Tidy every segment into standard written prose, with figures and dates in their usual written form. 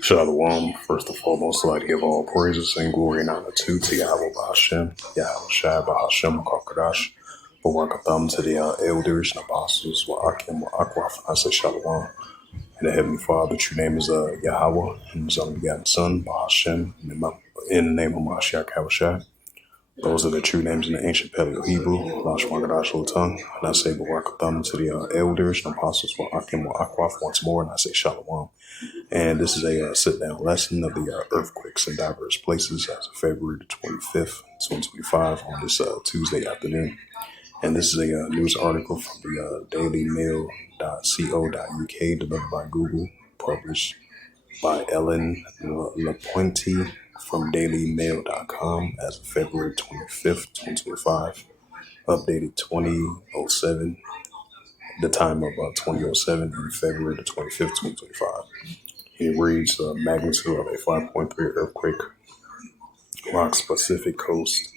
Shalom. First and foremost, I'd like to give all praises and glory and honor to Yahweh Bahashem, Yahweh Shai Bahashem Kakadash, Barakatham to the elders and apostles, Wa'akim, Wa'akwaf, I say Shalom. And the Heavenly Father, true name is Yahweh, and His only begotten Son, Bahashem, in the name of Mashiach Yahushua. Those are the true names in the ancient Paleo Hebrew, Lashmagadash Tongue. And I say Barakatham to the elders and apostles, Wa'akim, Wa'akwaf once more, and I say Shalom. And this is a sit-down lesson of the earthquakes in diverse places as of February the 25th, 2025 on this Tuesday afternoon. And this is a news article from the dailymail.co.uk delivered by Google, published by Ellen LaPointe from dailymail.com as of February 25th, 2025, updated 2007, the time of 2007 and February the 25th, 2025. It reads magnitude of a 5.3 earthquake rocks Pacific coast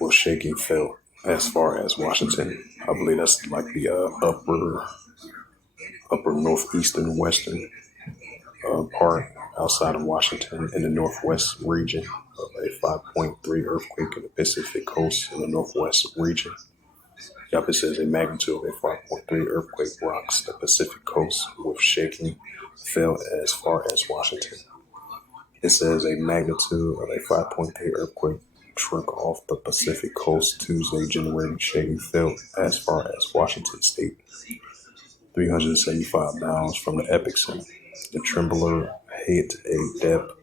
with shaking felt as far as Washington. I believe that's like the upper northeastern western part outside of Washington in the northwest region of a 5.3 earthquake in the Pacific coast in the northwest region. Yup, it says a magnitude of a 5.3 earthquake rocks the Pacific coast with shaking felt as far as Washington. It says a magnitude of a 5.3 earthquake struck off the Pacific coast Tuesday, generating shaking felt as far as Washington state, 375 miles from the epicenter. The trembler hit a depth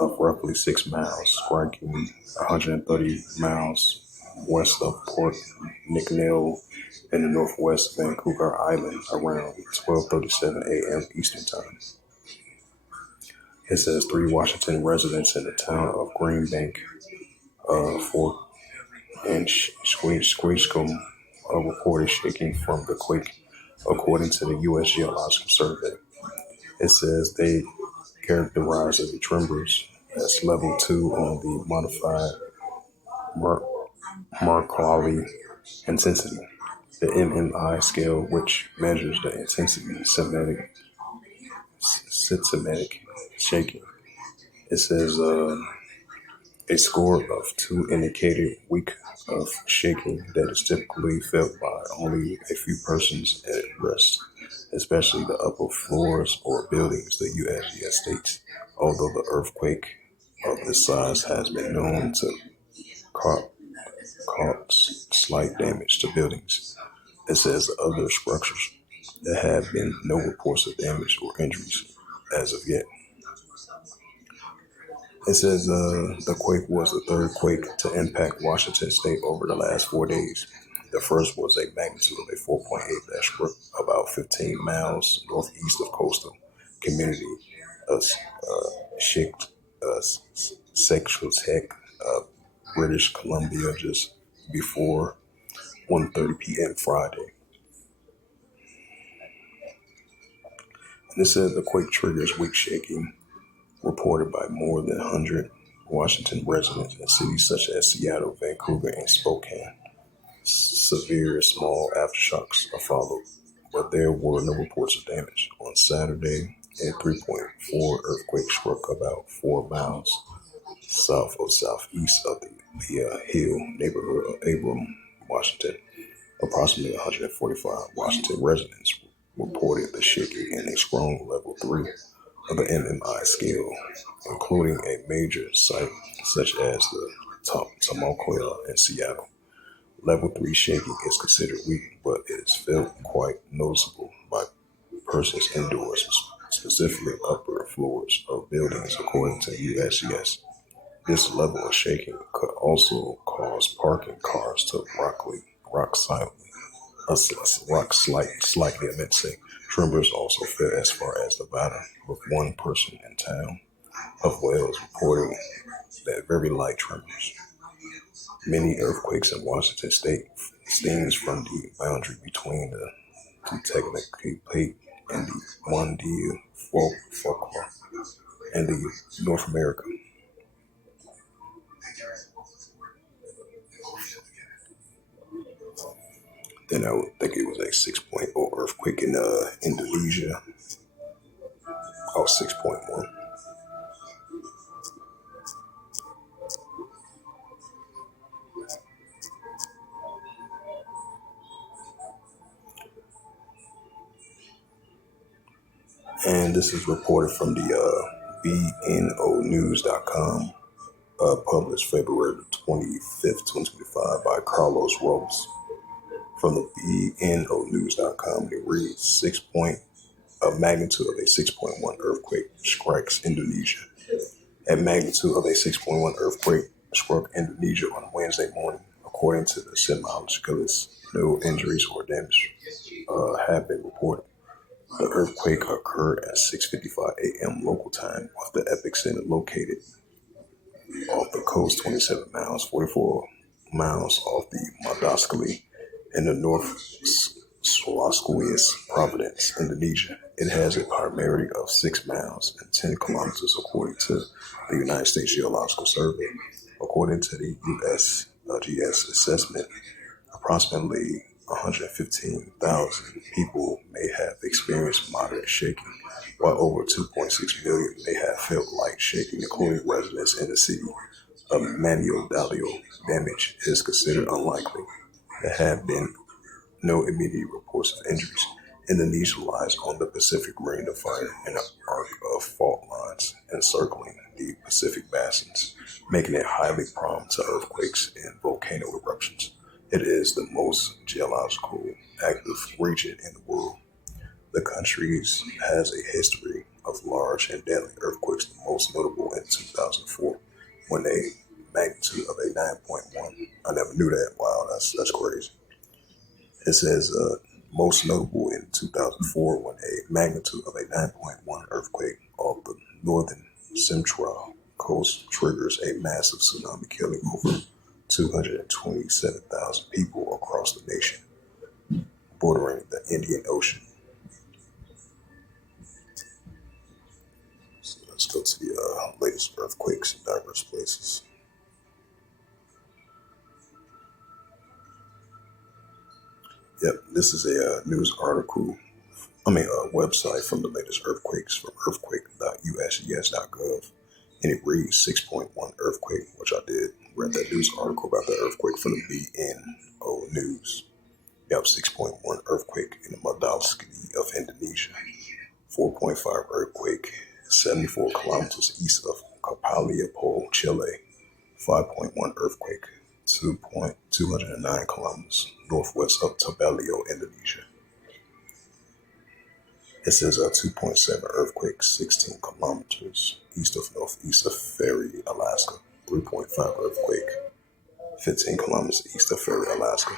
of roughly 6 miles, striking 130 miles west of Port McNeill in the northwest Vancouver Island around 12:37 a.m. Eastern Time. It says 3 Washington residents in the town of Greenbank, Fort and Squishcombe reported shaking from the quake, according to the U.S. Geological Survey. It says they characterized the tremors as level 2 on the modified Mercalli intensity, the MMI scale, which measures the intensity of systematic shaking. It says a score of 2 indicated weak of shaking that is typically felt by only a few persons at rest, especially the upper floors or buildings, the USGS states. Although the earthquake of this size has been known to cause slight damage to buildings, it says other structures there have been no reports of damage or injuries as of yet. It says the quake was the third quake to impact Washington state over the last 4 days. The first was a magnitude of a 4.8 that struck about 15 miles northeast of coastal community of Sexual Tech, British Columbia, just before 1:30 p.m. Friday. And it said the quake triggers weak shaking reported by more than 100 Washington residents in cities such as Seattle, Vancouver, and Spokane. Severe small aftershocks are followed, but there were no reports of damage. On Saturday, a 3.4 earthquake struck about 4 miles south of southeast of the Hill neighborhood of Abram, Washington. Approximately 145 Washington residents reported the shaking in a strong level 3 of the MMI scale, including a major site such as the Tamaulipas in Seattle. Level 3 shaking is considered weak, but it is felt quite noticeable by persons indoors, specifically upper floors of buildings, according to USGS. This level of shaking could also cause parking cars to rock slightly, I meant to say. Tremors also felt as far as Nevada, with one person in town of Wales reporting that very light tremors. Many earthquakes in Washington state stems from the boundary between the two tectonic plate and the Mondial folklore and the North America. Then I would think it was a 6.0 earthquake in Indonesia. Oh, 6.1. And this is reported from the bnonews.com, published February 25th, 2025 by Carlos Rose. From the bnonews.com, it reads a magnitude of a 6.1 earthquake strikes Indonesia. A magnitude of a 6.1 earthquake struck Indonesia on Wednesday morning. According to the seismologists, no injuries or damage have been reported. The earthquake occurred at 6:55 a.m. local time, with the epicenter located off the coast 27 miles, 44 miles off the Madagascar in the North Sulawesi province, Indonesia. It has a priority of 6 miles and 10 kilometers, according to the United States Geological Survey. According to the USGS assessment, approximately 115,000 people may have experienced moderate shaking, while over 2.6 million may have felt light shaking, including residents in the city of Manio Dalio. Damage is considered unlikely. There have been no immediate reports of injuries. Indonesia lies on the Pacific Ring of Fire in an arc of fault lines encircling the Pacific basins, making it highly prone to earthquakes and volcano eruptions. It is the most geologically active region in the world. The country has a history of large and deadly earthquakes, the most notable in 2004, when a magnitude of a 9.1. I never knew that. Wow, that's crazy. It says most notable in 2004, when a magnitude of a 9.1 earthquake off the northern central coast triggers a massive tsunami, killing over 227,000 people across the nation bordering the Indian Ocean. So let's go to the latest earthquakes in diverse places. Yep, this is a news article, a website from the latest earthquakes from earthquake.usgs.gov. And it reads 6.1 earthquake, which I did read that news article about the earthquake from the BNO News. Yep, 6.1 earthquake in the Madagascar of Indonesia. 4.5 earthquake 74 kilometers east of Capaliapol, Chile. 5.1 earthquake 209 kilometers northwest of Tabelio, Indonesia. It says a 2.7 earthquake 16 kilometers east of northeast of Ferry, Alaska. 3.5 earthquake 15 kilometers east of Ferry, Alaska.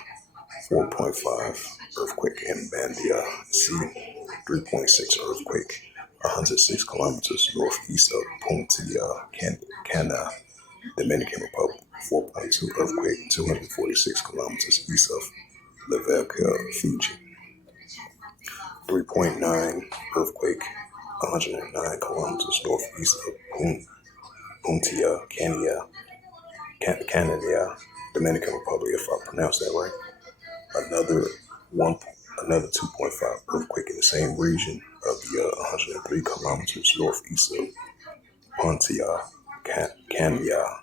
4.5 earthquake in Bandia Sea. 3.6 earthquake 106 kilometers northeast of Punta Cana, Dominican Republic. 4.2 earthquake 246 kilometers east of Leveque, Fiji. 3.9 earthquake 109 kilometers northeast of Punta Cana, Dominican Republic, if I pronounced that right. Another 2.5 earthquake in the same region of the 103 kilometers northeast of Punta Cana,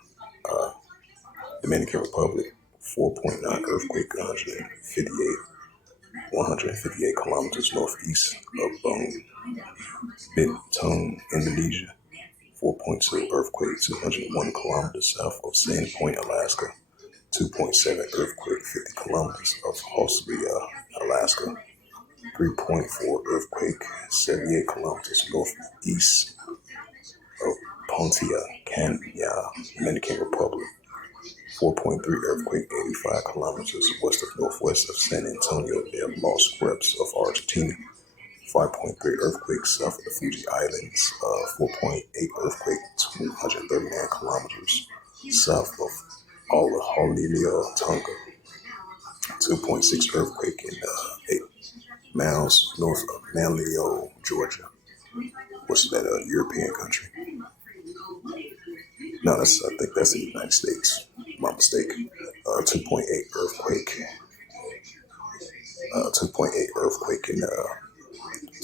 Dominican Republic. 4.9 earthquake 158 kilometers northeast of Bintang, Indonesia. 4.2 earthquake 201 kilometers south of Sand Point, Alaska. 2.7 earthquake 50 kilometers of Hoslia, Alaska. 3.4 earthquake 78 kilometers northeast of Punta Cana, Dominican Republic. 4.3 earthquake 85 kilometers west of northwest of San Antonio near Los Crepes of Argentina. 5.3 earthquake south of the Fuji Islands. 4.8 earthquake 239 kilometers south of Honolulu, Tonga. 2.6 earthquake in 8 miles north of Manlio, Georgia. What's that, a European country? No, I think that's the United States. My mistake. 2.8 earthquake. 2.8 earthquake in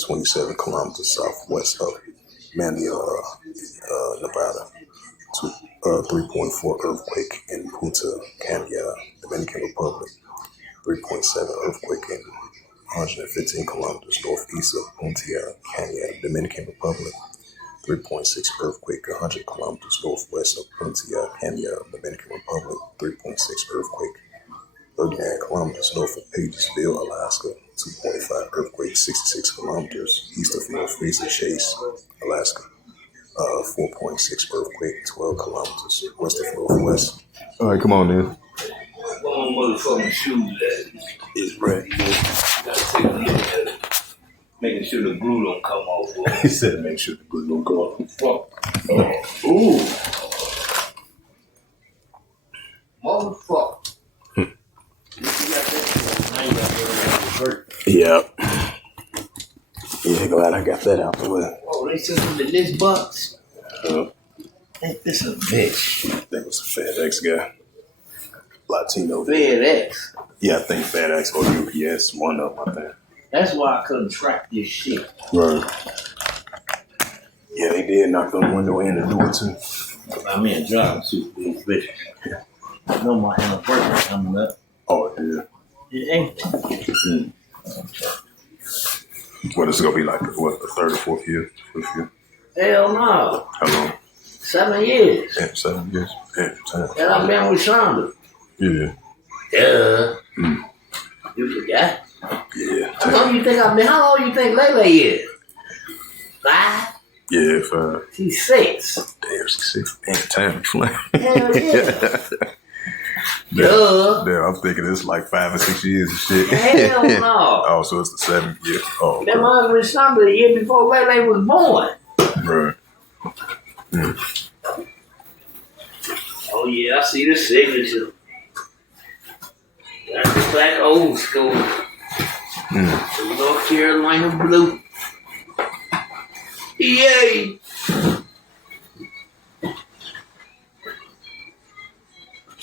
27 kilometers southwest of Manlio, Nevada. 3.4 earthquake in Punta Cana, Dominican Republic. 3.7 earthquake in 115 kilometers northeast of Punta Cana, Dominican Republic. 3.6 earthquake, 100 kilometers northwest of Punta Cana, Dominican Republic. 3.6 earthquake, 39 kilometers north of Pagesville, Alaska. 2.5 earthquake, 66 kilometers east of North Fraser Chase, Alaska. 4.6 earthquake, 12 kilometers west of Northwest. All right, come on, then. One motherfucking shoe that is ready. Gotta take a look at it. Making sure the glue don't come off. Boy. He said make sure the glue don't come off. Fuck. Ooh. Motherfucker. Yeah. Yeah, glad I got that out the way. Oh, they sent him to this box? Ain't this a bitch? That was a FedEx guy. Latino. FedEx? Yeah, I think FedEx or UPS, one of them, I think. That's why I couldn't track this shit. Right. Yeah, they did knock on the window and the door, too. I mean, driving suit for these bitches. Yeah. I know my anniversary coming up. Oh, yeah. It ain't. What is it going to be like, what, the third or fourth year? Fifth year? Hell no. How long? 7 years. Yeah, 7 years. Yeah, 10. And I've been with Shonda. Yeah. Yeah. You forgot? Yeah. How long you think Lele is? 5? Yeah, 5. She's 6. Damn, she's 6. Damn, time flying. Hell yeah. Yeah, I'm thinking it's like 5 or 6 years and shit. Hell no. Oh, so it's the 7th year. Oh, That mother was Shonda the year before Lele was born. right. Oh yeah, I see the signature. That's the black old school. The North Carolina blue. Yay!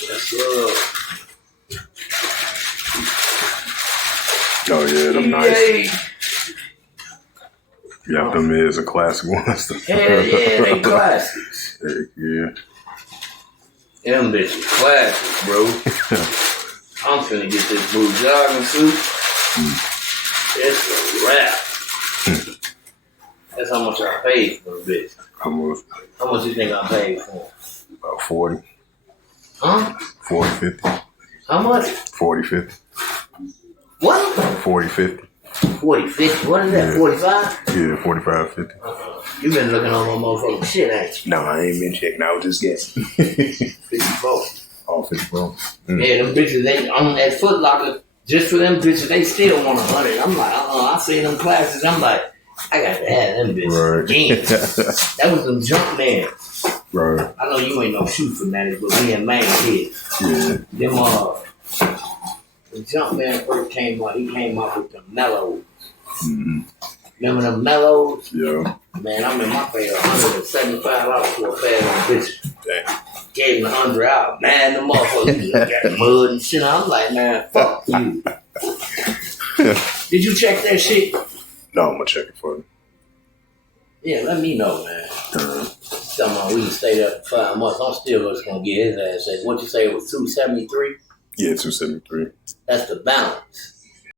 That's Oh yeah, them nice. Yay! Yeah, them is a classic ones. Hell yeah, they classics. Heck yeah. Them bitches classics, bro. I'm finna get this blue jogging suit. It's a wrap. That's how much I paid for the bitch. How much you think I paid for? About 40. Huh? 40, 50. How much? 40, 50. What? 40, 50. 40, 50. What is that? Yeah. 45? Yeah, 45, 50. You been looking on my motherfucking shit, ain't you? No, I ain't been checking. I was just guessing. 54. Oh, 54. Yeah, them bitches, I'm at Foot Locker, just for them bitches, they still want 100. I'm like, I seen them classes. I'm like, I got to have them bitches. Right. Again. That was them jump man. Right. I know you ain't no shoe fanatic, but me and man did. Yeah. Them, the jump man first came out, he came out with the mellows. Remember the mellows? Yeah. Man, I'm in my pay $175 for a pair of them bitches. Damn. Gave him 100 out. Man, the motherfucker got mud and shit. I'm like, man, fuck you. Did you check that shit? No, I'm gonna check it for you. Yeah, let me know, man. Somehow we can stay there for 5 months. I'm still just gonna get his ass. What you say it was 273? Yeah, 273. That's the balance.